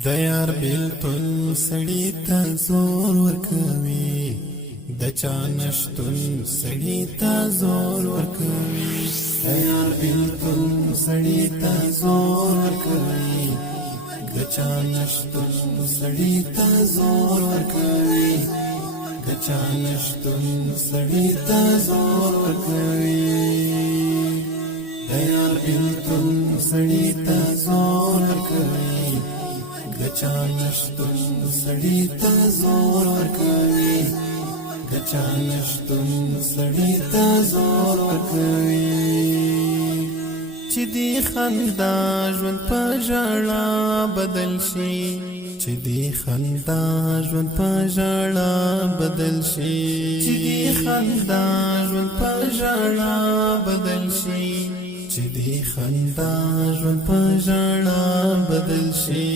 د یار بیلتون سړی ته زور ورکوي د چا نشتون سړی ته زور ورکوي د یار بیلتون سړی ته زور ورکوي د چا نشتون سړی ته زور ورکوي د چا نشتون سړی ته زور ورکوي د یار بیلتون سړی ته زور ورکوي د چا نشتون سړی ته زور ورکوي د چا نشتون سړی ته زور ورکوي چې دی خندا ژوند په ژړا بدل شي چې دی خندا ژوند په ژړا بدل شي چې دی خندا ژوند په ژړا بدل شي چې دی خندا ژوند په ژړا بدل شي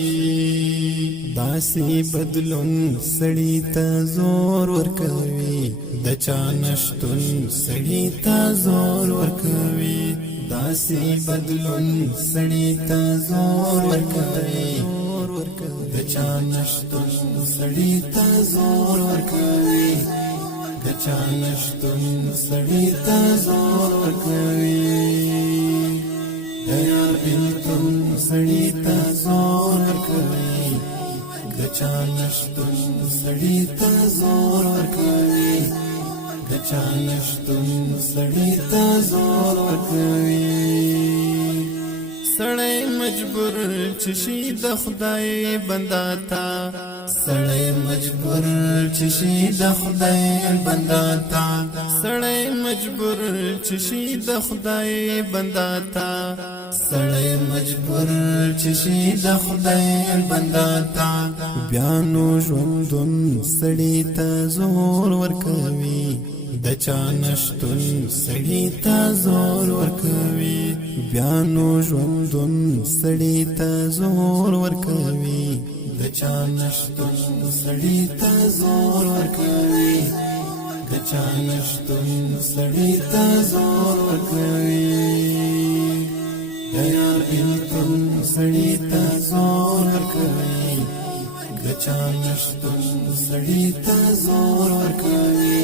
داسې بدلون سړی ته زور ورکوي د چا نشتون سړی ته زور ورکوي داسې بدلون سړی ته زور ورکوي د چا نشتون سړی ته زور ورکوي د چا نشتون سړی ته زور ورکوي د یار بیلتون سړی ته زور ورکوي د چا نشتون سړی ته زور ورکوي د چا نشتون سړی ته زور ورکوي سړی مجبور چې شي د خدای بندا تا سړی مجبور چې شي د خدای بندا تا سړی مجبور چې شي د خدای بندا تا سړی مجبور چې شي د خدای بندا تا بیا نو ژوندون سړی ته زور ورکوي د چا نشتون سړی ته زور ورکوي بیا نو ژوندون سړی ته زور ورکوي د چا نشتون سړی ته زور ورکوي د چا نشتون سړی ته زور ورکوي د یار بیلتون سړی ته زور ورکوي د چا نشتون سړی ته زور ورکوي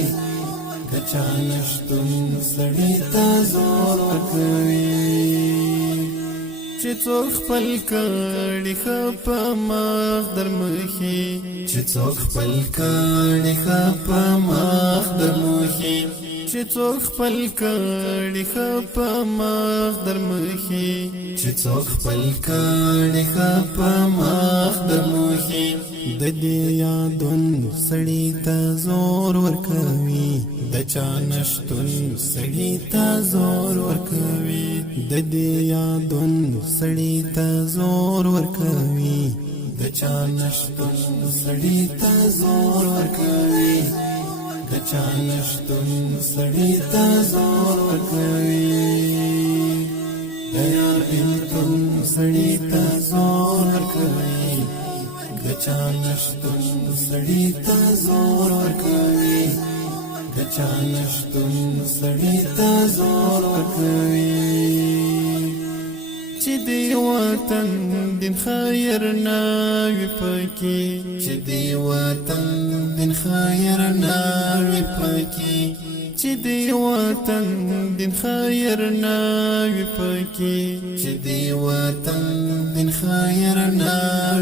د چا نشتون سړی ته زور ورکوي چې څوک خپل کړي ښه په مخ در مخي چې څوک خپل کړي ښه په مخ در مخي چې څوک خپل کړي ښه په مخ در مخي چې څوک خپل کړي ښه په مخ در مخي د دې یادون سړی ته زور ورکوي د چا نشتون سړی ته زور ورکوي د دې یادون سړی ته زور ورکوي د چا نشتون سړی ته زور ورکوي د چا نشتون سړی ته زور ورکوي د یار بیلتون سړی ته زور ورکوي د چا نشتون سړی ته زور ورکوي د چا نشتون سړی ته زور ورکوي چې دی وطن دین خیر نه وي پکې چې دی وطن دین خیر نه وي پکې چې دی وطن دین خیر نه وي پکې چې دی وطن دین خیر نه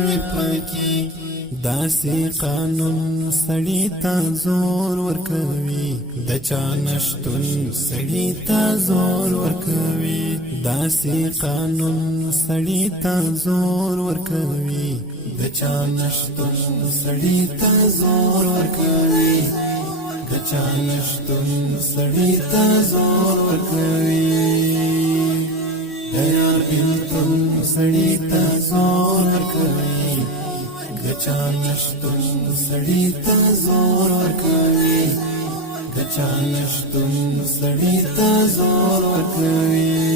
وي پکې داسې قانون سړی ته زور ورکوي د چا نشتون سړی ته زور ورکوي داسې قانون سړی ته زور ورکوي د چا نشتون سړی ته زور ورکوي د چا نشتون سړی ته زور ورکوي د یار بیلتون سړی ته زور ورکوي د چا نشتون سړی ته زور ورکوي د چا نشتون سړی ته زور ورکوي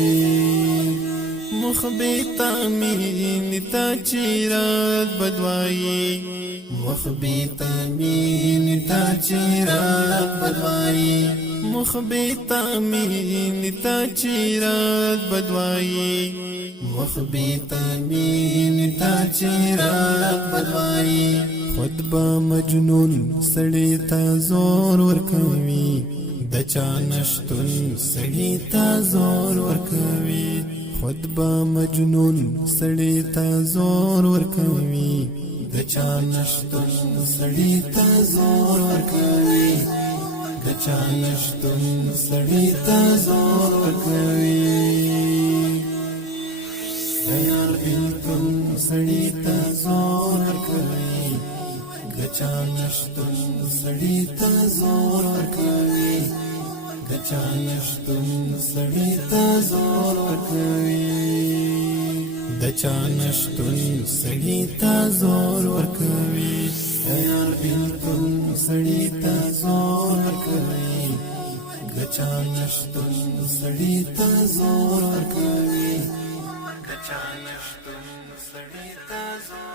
مخبیتا مینی تا چیرات بدوائی مخبیتا مینی تا چیرات بدوائی مخبیتا مینی تا چیرات بدوائی مخبیتا مینی تا چیرات بدوائی خود با مجنون سړی تا زور ورکوي د چا نشتون سړی تا زور ورکوي خود با مجنون سړی تا زور ورکوي د چا نشتون سړی تا زور ورکوي د چا نشتون سړی تا زور ورکوي د یار بالکل سړی تا زور ورکوي د چا نشتون سړی تا زور ورکوي د چا نشتون سړی تا زور ورکوي د چا نشتون سړی تا زور ورکوي یار بالکل سړی تا زور ورکوي د چا نشتون سړی تا زور ورکوي د چا نشتون سړی تا زور